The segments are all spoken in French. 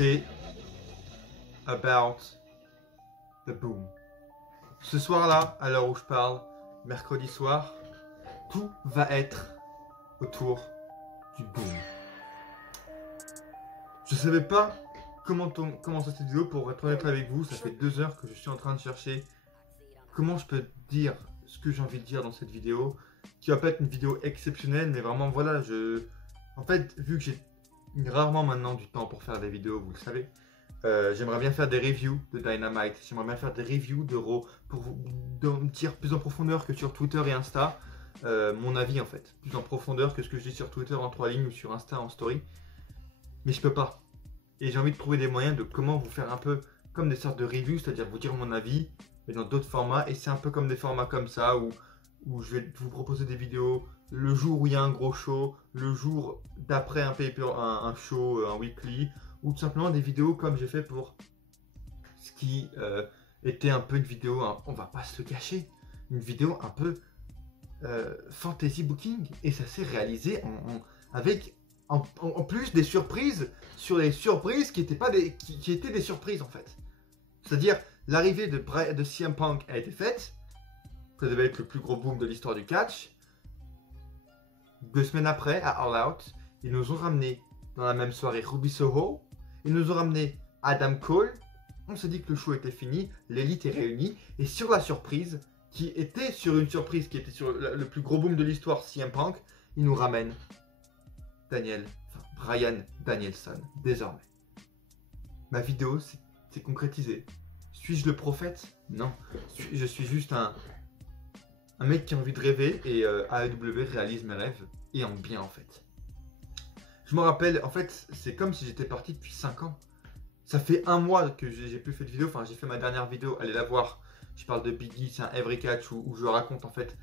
c'est about the boom. Ce soir-là, à l'heure où je parle, mercredi soir, tout va être autour du boom. Je savais pas comment commencer cette vidéo. Pour être honnête avec vous, ça fait 2 heures que je suis en train de chercher comment je peux dire ce que j'ai envie de dire dans cette vidéo, qui va pas être une vidéo exceptionnelle, mais vraiment voilà, en fait, vu que j'ai rarement maintenant du temps pour faire des vidéos, vous le savez, j'aimerais bien faire des reviews de Dynamite, j'aimerais bien faire des reviews de Raw pour vous dire plus en profondeur que sur Twitter et Insta, mon avis en fait, plus en profondeur que ce que je dis sur Twitter en 3 lignes ou sur Insta en story, mais je peux pas. Et j'ai envie de trouver des moyens de comment vous faire un peu comme des sortes de reviews, c'est-à-dire vous dire mon avis, mais dans d'autres formats, et c'est un peu comme des formats comme ça où je vais vous proposer des vidéos le jour où il y a un gros show, le jour d'après un paper, un show, un weekly, ou tout simplement des vidéos comme j'ai fait pour ce qui était un peu une vidéo, on va pas se le cacher, une vidéo un peu fantasy booking, et ça s'est réalisé avec en plus des surprises sur les surprises qui étaient pas qui étaient des surprises en fait. C'est-à-dire l'arrivée de CM Punk a été faite, ça devait être le plus gros boom de l'histoire du catch. 2 semaines après, à All Out, ils nous ont ramené dans la même soirée Ruby Soho, ils nous ont ramené Adam Cole, on s'est dit que le show était fini, l'élite est réunie, et sur la surprise, qui était sur le plus gros boom de l'histoire CM Punk, ils nous ramènent Bryan Danielson, désormais. Ma vidéo s'est concrétisée. Suis-je le prophète? Non. Je suis juste un mec qui a envie de rêver, et AEW réalise mes rêves, et en bien en fait. Je me rappelle, en fait, c'est comme si j'étais parti depuis 5 ans. Ça fait 1 mois que j'ai plus fait de vidéo, enfin j'ai fait ma dernière vidéo, allez la voir. Je parle de Biggie, c'est un Every Catch où je raconte en fait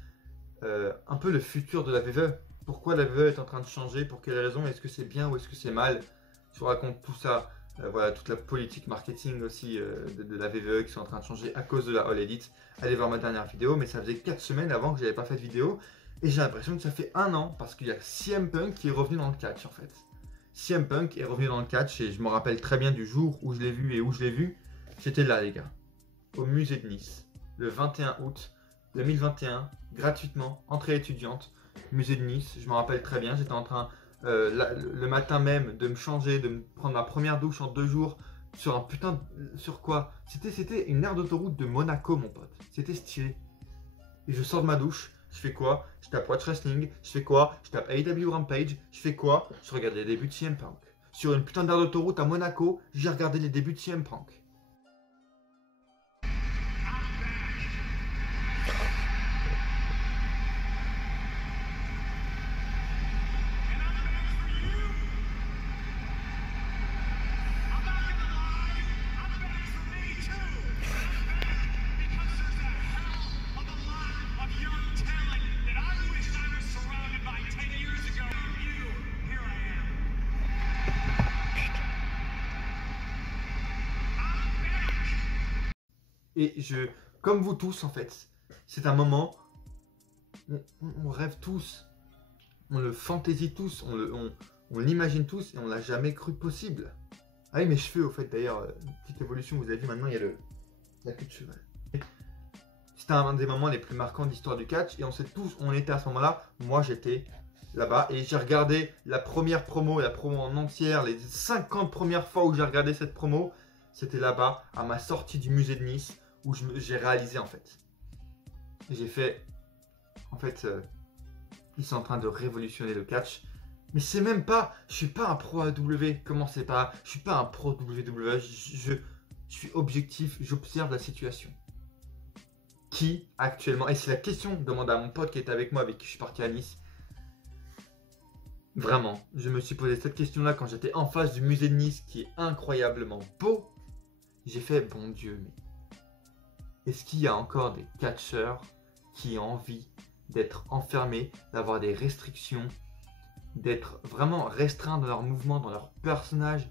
un peu le futur de la WWE. Pourquoi la WWE est en train de changer, pour quelles raisons, est-ce que c'est bien ou est-ce que c'est mal. Je raconte tout ça, voilà, toute la politique marketing aussi de la WWE qui sont en train de changer à cause de la All Elite. Allez voir ma dernière vidéo, mais ça faisait 4 semaines avant que j'avais pas fait de vidéo. Et j'ai l'impression que ça fait 1 an, parce qu'il y a CM Punk qui est revenu dans le catch en fait. CM Punk est revenu dans le catch, et je me rappelle très bien du jour où je l'ai vu et où je l'ai vu. J'étais là les gars, au musée de Nice, le 21 août 2021, gratuitement, entrée étudiante, musée de Nice. Je me rappelle très bien, j'étais en train, le matin même, de me changer, de me prendre ma première douche en 2 jours, sur un putain sur quoi? C'était une aire d'autoroute de Monaco mon pote, c'était stylé. Et je sors de ma douche, je fais quoi? Je tape Watch Wrestling, je fais quoi? Je tape AEW Rampage, je fais quoi? Je regarde les débuts de CM Punk. Sur une putain d'aire d'autoroute à Monaco, j'ai regardé les débuts de CM Punk. Et comme vous tous en fait, c'est un moment, on rêve tous, on le fantaisie tous, on l'imagine tous, et on l'a jamais cru possible. Ah oui, mes cheveux au fait d'ailleurs, petite évolution, vous avez vu maintenant il y a la queue de cheval. C'était un des moments les plus marquants de l'histoire du catch, et on sait tous, on était à ce moment-là, moi j'étais là-bas, et j'ai regardé la première promo, la promo en entière, les 50 premières fois où j'ai regardé cette promo, c'était là-bas, à ma sortie du musée de Nice, où j'ai réalisé en fait. J'ai fait, en fait, ils sont en train de révolutionner le catch. Mais c'est même pas, je suis pas un pro AEW, comment c'est pas, je suis pas un pro WWE, je suis objectif, j'observe la situation. Qui actuellement, et c'est la question que demande à mon pote qui était avec moi, avec qui je suis parti à Nice. Vraiment, je me suis posé cette question-là quand j'étais en face du musée de Nice, qui est incroyablement beau. J'ai fait, bon Dieu, mais est-ce qu'il y a encore des catcheurs qui ont envie d'être enfermés, d'avoir des restrictions, d'être vraiment restreints dans leurs mouvements, dans leurs personnages,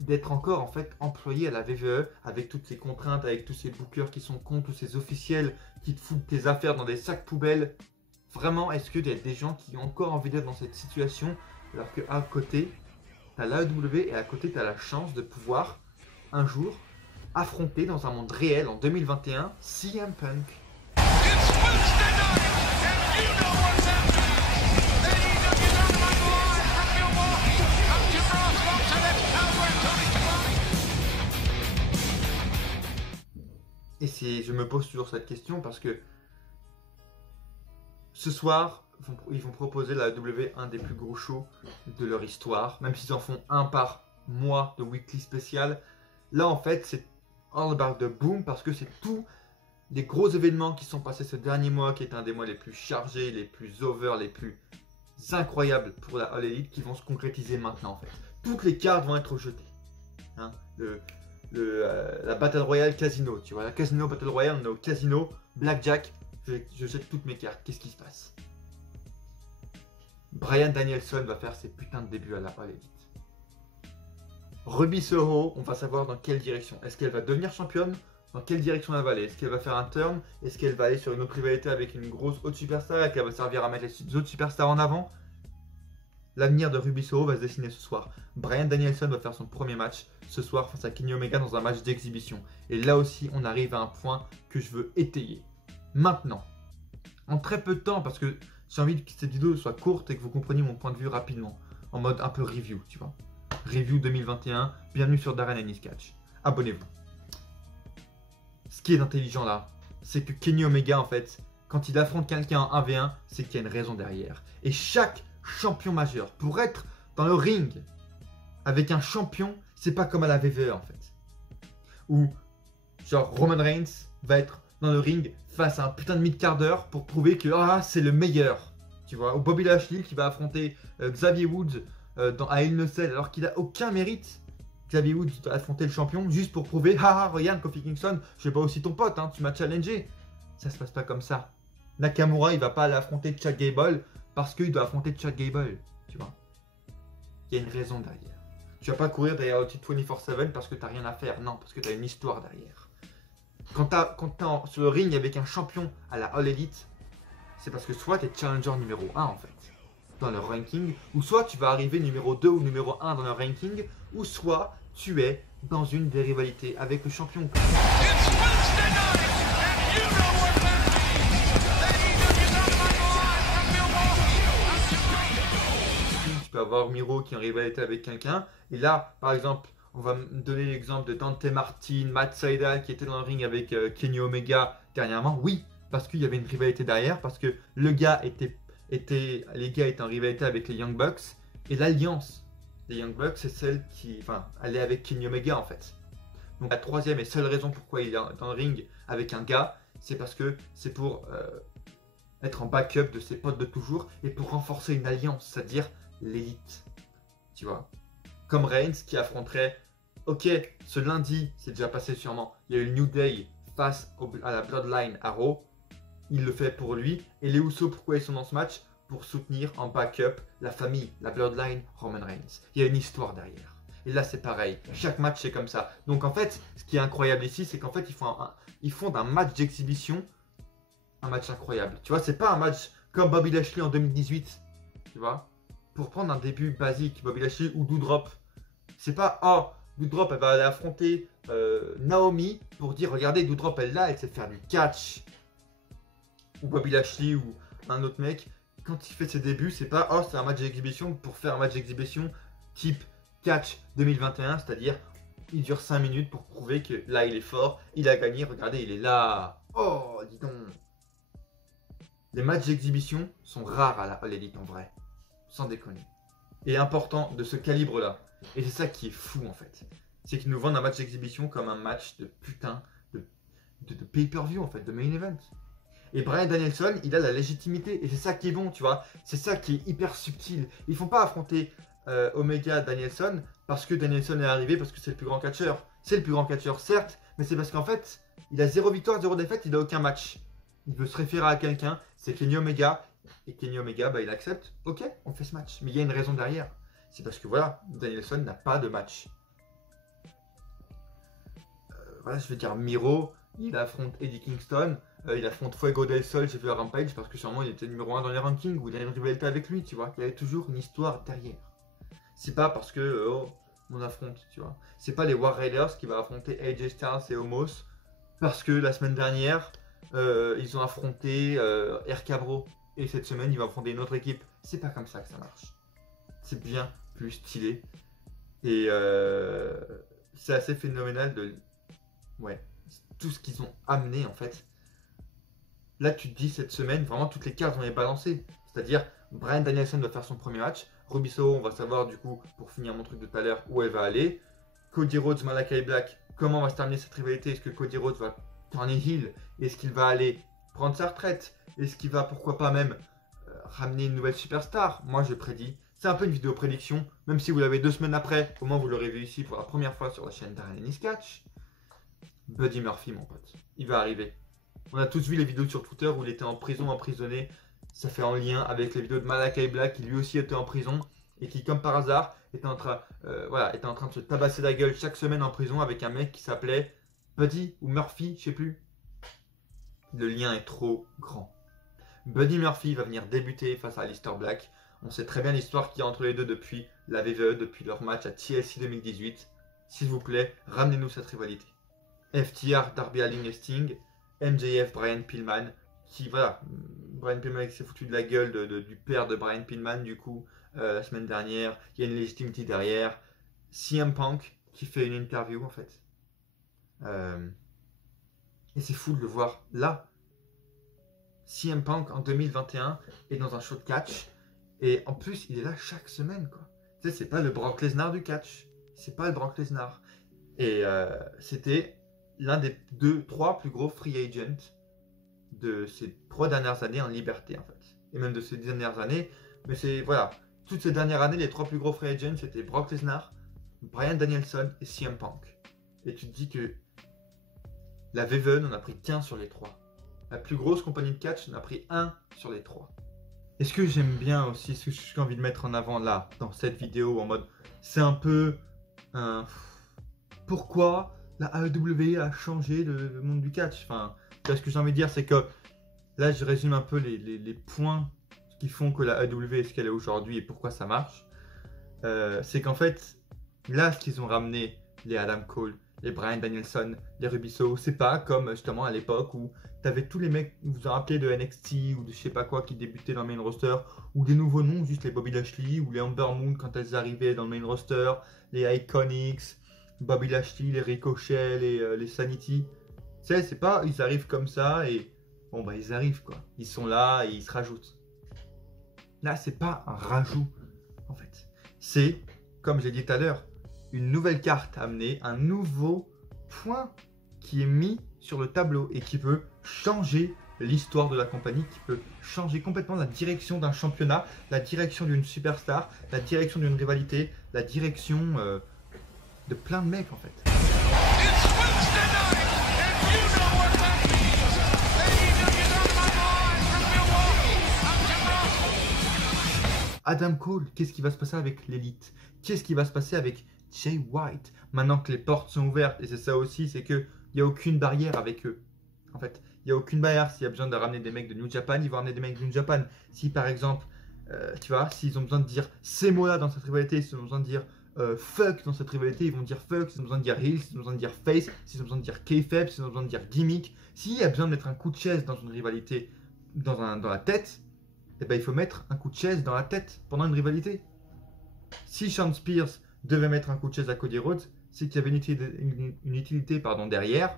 d'être encore en fait employés à la WWE avec toutes ces contraintes, avec tous ces bookers qui sont cons, tous ces officiels qui te foutent tes affaires dans des sacs poubelles? Vraiment, est-ce qu'il y a des gens qui ont encore envie d'être dans cette situation alors qu'à côté, t'as l'AEW et à côté t'as la chance de pouvoir un jour affronter dans un monde réel en 2021 CM Punk. Et je me pose toujours cette question parce que ce soir, ils vont proposer la AEW un des plus gros shows de leur histoire, même s'ils en font un par mois de weekly spécial. Là, en fait, c'est all about the boom parce que c'est tous les gros événements qui sont passés ce dernier mois, qui est un des mois les plus chargés, les plus over, les plus incroyables pour la All Elite, qui vont se concrétiser maintenant, en fait. Toutes les cartes vont être jetées. Hein, la Battle Royale Casino, tu vois, la Casino Battle Royale, on est au Casino, Blackjack, je jette toutes mes cartes, qu'est-ce qui se passe? Bryan Danielson va faire ses putains de débuts à la All Elite. Ruby Soho, on va savoir dans quelle direction. Est-ce qu'elle va devenir championne? Dans quelle direction elle va aller? Est-ce qu'elle va faire un turn? Est-ce qu'elle va aller sur une autre rivalité avec une grosse autre superstar et qu'elle va servir à mettre les autres superstars en avant? L'avenir de Ruby Soho va se dessiner ce soir. Bryan Danielson va faire son premier match ce soir face à Kenny Omega dans un match d'exhibition. Et là aussi, on arrive à un point que je veux étayer. Maintenant, en très peu de temps, parce que j'ai envie que cette vidéo soit courte et que vous compreniez mon point de vue rapidement, en mode un peu review, tu vois. Review 2021, bienvenue sur Darren Ennis Catch. Abonnez-vous. Ce qui est intelligent là, c'est que Kenny Omega, en fait, quand il affronte quelqu'un en 1v1, c'est qu'il y a une raison derrière. Et chaque champion majeur, pour être dans le ring avec un champion, c'est pas comme à la WWE en fait. Où, genre, Roman Reigns va être dans le ring face à un putain de mid-carder pour prouver que c'est le meilleur. Tu vois, ou Bobby Lashley qui va affronter Xavier Woods à Hell in a Cell alors qu'il a aucun mérite. Xavier Woods va affronter le champion juste pour prouver regarde Kofi Kingston, je suis pas aussi ton pote, hein, tu m'as challengé. Ça se passe pas comme ça. Nakamura il va pas aller affronter Chad Gable parce qu'il doit affronter Chad Gable. Tu vois, il y a une raison derrière. Tu vas pas courir derrière le titre 24/7 parce que t'as rien à faire, non, parce que t'as une histoire derrière. Quand t'es sur le ring avec un champion à la All Elite, c'est parce que soit t'es challenger numéro 1 en fait dans le ranking, ou soit tu vas arriver numéro 2 ou numéro 1 dans le ranking, ou soit tu es dans une des rivalités avec le champion. Tu peux avoir Miro qui est en rivalité avec quelqu'un, et là, par exemple, on va me donner l'exemple de Dante Martin, Matt Sydal qui était dans le ring avec Kenny Omega dernièrement. Oui, parce qu'il y avait une rivalité derrière, parce que les gars étaient en rivalité avec les Young Bucks, et l'alliance des Young Bucks, c'est celle qui, elle est avec Kenny Omega en fait. Donc la troisième et seule raison pourquoi il est dans le ring avec un gars, c'est parce que c'est pour être en backup de ses potes de toujours et pour renforcer une alliance, c'est-à-dire l'élite. Tu vois, comme Reigns qui affronterait, ok, ce lundi, c'est déjà passé sûrement, il y a eu le New Day face à la Bloodline à Raw. Il le fait pour lui. Et les Usos, pourquoi ils sont dans ce match? Pour soutenir en backup la famille, la Bloodline, Roman Reigns. Il y a une histoire derrière. Et là, c'est pareil. Chaque match, c'est comme ça. Donc, en fait, ce qui est incroyable ici, c'est qu'en fait, ils font d'un match d'exhibition un match incroyable. Tu vois, c'est pas un match comme Bobby Lashley en 2018. Tu vois, pour prendre un début basique, Bobby Lashley ou Doudrop. C'est pas, Doudrop, elle va aller affronter Naomi pour dire, regardez, Doudrop, elle là, elle sait faire du catch. Ou Bobby Lashley ou un autre mec, quand il fait ses débuts, c'est pas c'est un match d'exhibition pour faire un match d'exhibition type catch 2021, c'est-à-dire il dure 5 minutes pour prouver que là il est fort, il a gagné, regardez il est là. Oh dis donc. Les matchs d'exhibition sont rares à la All Elite en vrai, sans déconner. Et important de ce calibre là. Et c'est ça qui est fou en fait. C'est qu'ils nous vendent un match d'exhibition comme un match de putain de pay-per-view en fait, de main event. Et Bryan Danielson, il a la légitimité. Et c'est ça qui est bon, tu vois. C'est ça qui est hyper subtil. Ils font pas affronter Omega Danielson parce que Danielson est arrivé, parce que c'est le plus grand catcheur. C'est le plus grand catcheur, certes, mais c'est parce qu'en fait, il a 0 victoire, 0 défaite, il a aucun match. Il veut se référer à quelqu'un, c'est Kenny Omega. Et Kenny Omega, il accepte. Ok, on fait ce match. Mais il y a une raison derrière. C'est parce que voilà, Danielson n'a pas de match. Voilà, je vais dire Miro, il affronte Eddie Kingston. Il affronte Fuego del Sol, j'ai vu à Rampage, parce que sûrement il était numéro 1 dans les rankings, ou il y a une rivalité avec lui, tu vois. Il y avait toujours une histoire derrière. C'est pas parce que on affronte, tu vois. C'est pas les War Raiders qui vont affronter AJ Styles et Omos parce que la semaine dernière ils ont affronté RK-Bro et cette semaine ils vont affronter une autre équipe. C'est pas comme ça que ça marche. C'est bien plus stylé et c'est assez phénoménal de tout ce qu'ils ont amené en fait. Là, tu te dis cette semaine, vraiment toutes les cartes vont les balancer. C'est-à-dire, Bryan Danielson va faire son premier match. Ruby Soho, on va savoir du coup, pour finir mon truc de tout à l'heure, où elle va aller. Cody Rhodes, Malakai Black, comment va se terminer cette rivalité? Est-ce que Cody Rhodes va tourner heel? Est-ce qu'il va aller prendre sa retraite? Est-ce qu'il va, pourquoi pas même, ramener une nouvelle superstar? Moi, je prédis. C'est un peu une vidéo prédiction, même si vous l'avez 2 semaines après, au moins vous l'aurez vu ici pour la première fois sur la chaîne Darren Ennis Catch. Buddy Murphy, mon pote, il va arriver. On a tous vu les vidéos sur Twitter où il était en prison, emprisonné. Ça fait en lien avec les vidéos de Malakai Black qui lui aussi était en prison et qui, comme par hasard, était en train de se tabasser la gueule chaque semaine en prison avec un mec qui s'appelait Buddy ou Murphy, je sais plus. Le lien est trop grand. Buddy Murphy va venir débuter face à Aleister Black. On sait très bien l'histoire qu'il y a entre les deux depuis la WWE, depuis leur match à TLC 2018. S'il vous plaît, ramenez-nous cette rivalité. FTR, Darby Allin et Sting. MJF, Brian Pillman, qui, voilà, Brian Pillman qui s'est foutu de la gueule du père de Brian Pillman, du coup, la semaine dernière. Il y a une légitimité derrière. CM Punk, qui fait une interview, en fait. Et c'est fou de le voir là. CM Punk, en 2021, est dans un show de catch. Et en plus, il est là chaque semaine, quoi. Tu sais, c'est pas le Brock Lesnar du catch. C'est pas le Brock Lesnar. Et c'était l'un des 2-3 plus gros free agents de ces 3 dernières années en liberté en fait. Et même de ces 10 dernières années. Mais c'est, voilà, toutes ces dernières années, les 3 plus gros free agents, c'était Brock Lesnar, Bryan Danielson et CM Punk. Et tu te dis que la WWE n'en a pris qu'un sur les 3. La plus grosse compagnie de catch en a pris 1 sur les 3. Et ce que j'aime bien aussi, ce que j'ai envie de mettre en avant là, dans cette vidéo, en mode, c'est un peu un... Pourquoi la AEW a changé le monde du catch? Enfin, ce que j'ai envie de dire, c'est que là, je résume un peu les points qui font que la AEW est ce qu'elle est aujourd'hui et pourquoi ça marche. C'est qu'en fait, là, ce qu'ils ont ramené, les Adam Cole, les Bryan Danielson, les Ruby Soho, c'est pas comme justement à l'époque où t'avais tous les mecs, vous vous rappelez de NXT ou de je sais pas quoi qui débutaient dans le main roster, ou des nouveaux noms, juste les Bobby Lashley ou les Ember Moon quand elles arrivaient dans le main roster, les Iconics, Bobby Lashley, les Ricochet, les Sanity. Tu sais, c'est pas, ils arrivent comme ça et bon bah ils arrivent quoi. Ils sont là et ils se rajoutent. Là, c'est pas un rajout en fait. C'est, comme j'ai dit tout à l'heure, une nouvelle carte amenée, un nouveau point qui est mis sur le tableau et qui peut changer l'histoire de la compagnie, qui peut changer complètement la direction d'un championnat, la direction d'une superstar, la direction d'une rivalité, la direction de plein de mecs en fait. Adam Cole, qu'est-ce qui va se passer avec l'élite? Qu'est-ce qui va se passer avec Jay White? Maintenant que les portes sont ouvertes, et c'est ça aussi, c'est qu'il n'y a aucune barrière avec eux. En fait, il n'y a aucune barrière. S'il y a besoin de ramener des mecs de New Japan, ils vont ramener des mecs de New Japan. Si par exemple, tu vois, s'ils ont besoin de dire ces mots-là dans cette rivalité, s'ils ont besoin de dire fuck dans cette rivalité, ils vont dire fuck. S'ils ont besoin de dire heel, s'ils ont besoin de dire face, s'ils ont besoin de dire kayfabe, s'ils ont besoin de dire gimmick. S'il y a besoin de mettre un coup de chaise dans une rivalité, dans la tête, eh ben, il faut mettre un coup de chaise dans la tête pendant une rivalité. Si Shawn Spears devait mettre un coup de chaise à Cody Rhodes, c'est qu'il y avait une utilité derrière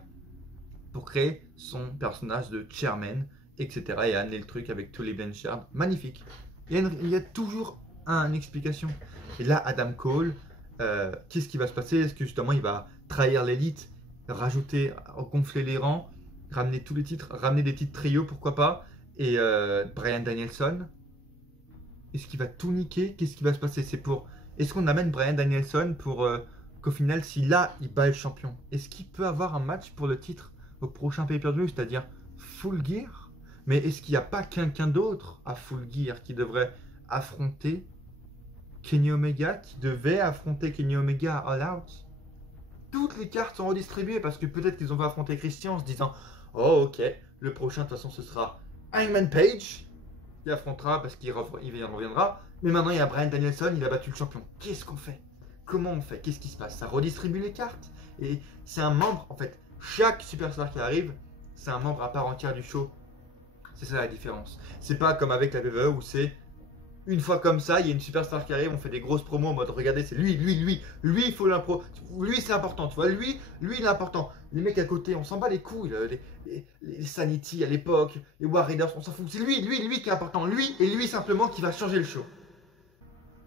pour créer son personnage de chairman, etc. et amener le truc avec Tully Blanchard. Magnifique. Il y a toujours une explication. Et là, Adam Cole, qu'est-ce qui va se passer? Est-ce que justement il va trahir l'élite, rajouter, gonfler les rangs, ramener tous les titres, ramener des titres trio, pourquoi pas? Et Bryan Danielson, est-ce qu'il va tout niquer? Qu'est-ce qui va se passer? Est-ce qu'on amène Bryan Danielson pour qu'au final, si là, il bat le champion, est-ce qu'il peut avoir un match pour le titre au prochain pay-per-view, c'est-à-dire Full Gear? Mais est-ce qu'il n'y a pas quelqu'un d'autre à Full Gear qui devrait affronter Kenny Omega, qui devait affronter Kenny Omega à All Out? Toutes les cartes sont redistribuées parce que peut-être qu'ils ont pas affronté Christian en se disant « Oh ok, le prochain de toute façon ce sera Hangman Page, il affrontera parce qu'il reviendra, Mais maintenant, il y a Bryan Danielson, il a battu le champion. Qu'est-ce qu'on fait? Comment on fait? Qu'est-ce qui se passe? Ça redistribue les cartes. Et c'est un membre, en fait. Chaque superstar qui arrive, c'est un membre à part entière du show. C'est ça la différence. C'est pas comme avec la WWE où c'est une fois comme ça, il y a une superstar qui arrive, on fait des grosses promos en mode regardez, c'est lui, il faut l'impro. Lui, c'est important, tu vois. Lui, il est important. Les mecs à côté, on s'en bat les couilles. Les Sanity à l'époque, les War Raiders, on s'en fout. C'est lui qui est important. Lui et lui simplement qui va changer le show.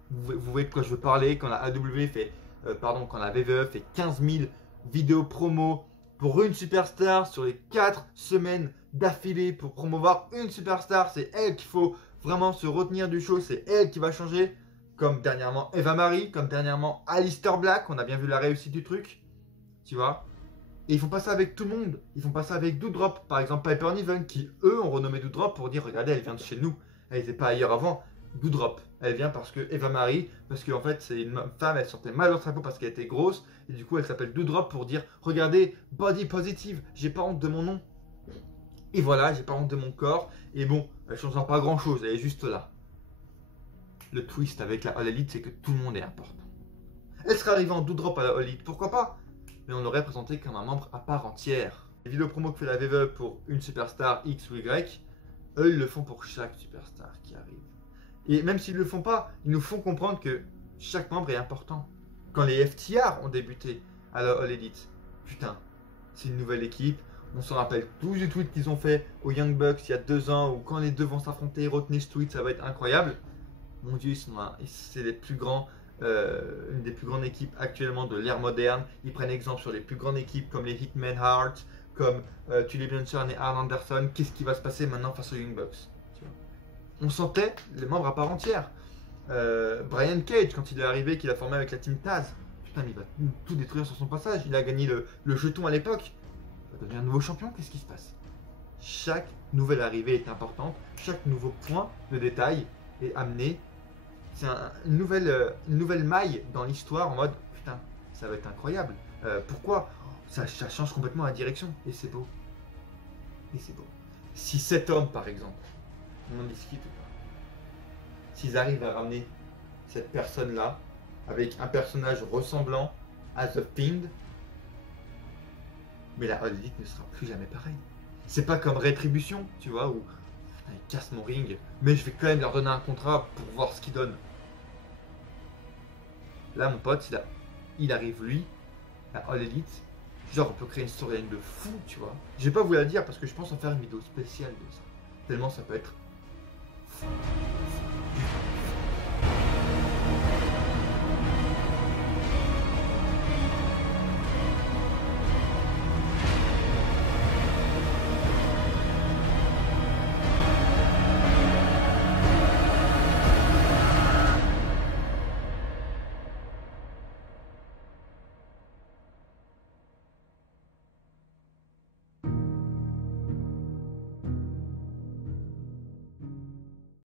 Vous voyez de quoi je veux parler quand la AW fait, quand la WWE fait 15 000 vidéos promo pour une superstar sur les 4 semaines d'affilée pour promouvoir une superstar. C'est elle qu'il faut vraiment se retenir du show. C'est elle qui va changer. Comme dernièrement Eva Marie, comme dernièrement Aleister Black. On a bien vu la réussite du truc. Tu vois. Et ils font pas ça avec tout le monde. Ils font pas ça avec Doudrop. Par exemple, Piper Niven, qui eux ont renommé Doudrop pour dire regardez, elle vient de chez nous. Elle n'était pas ailleurs avant. Doudrop. Elle vient parce que Eva Marie, parce qu'en fait c'est une femme, elle sortait mal dans sa peau parce qu'elle était grosse. Et du coup elle s'appelle Doudrop pour dire regardez, body positive, j'ai pas honte de mon nom. Et voilà, j'ai pas honte de mon corps. Et bon, elle change pas grand chose, elle est juste là. Le twist avec la All Elite, c'est que tout le monde est important. Elle serait arrivée en Doudrop à la All Elite, pourquoi pas? Mais on l'aurait présenté comme un membre à part entière. Les vidéos promo que fait la WWE pour une superstar X ou Y, eux ils le font pour chaque superstar qui arrive. Et même s'ils ne le font pas, ils nous font comprendre que chaque membre est important. Quand les FTR ont débuté à la All Elite, putain, c'est une nouvelle équipe. On se rappelle tous les tweets qu'ils ont fait aux Young Bucks il y a 2 ans, ou quand les deux vont s'affronter, retenez ce tweet, ça va être incroyable. Mon Dieu, c'est les plus grands, une des plus grandes équipes actuellement de l'ère moderne. Ils prennent exemple sur les plus grandes équipes comme les Hitman Heart, comme Tully Blanchard et Arn Anderson. Qu'est-ce qui va se passer maintenant face aux Young Bucks? On sentait les membres à part entière. Brian Cage, quand il est arrivé, qu'il a formé avec la team Taz, putain, il va tout détruire sur son passage. Il a gagné le jeton à l'époque. Il va devenir un nouveau champion. Qu'est-ce qui se passe? Chaque nouvelle arrivée est importante. Chaque nouveau point de détail est amené. C'est une nouvelle maille dans l'histoire en mode putain, ça va être incroyable. Pourquoi? Ça change complètement la direction. Et c'est beau. Et c'est beau. Si cet homme, par exemple, on en discute ou pas, s'ils arrivent à ramener cette personne-là avec un personnage ressemblant à The Fiend, mais la All Elite ne sera plus jamais pareil. C'est pas comme Rétribution, tu vois, où putain, ils cassent mon ring, mais je vais quand même leur donner un contrat pour voir ce qu'ils donnent. Là, mon pote, il arrive lui, la All Elite, genre on peut créer une storyline de fou, tu vois. Je vais pas vous la dire parce que je pense en faire une vidéo spéciale de ça. Tellement ça peut être fou.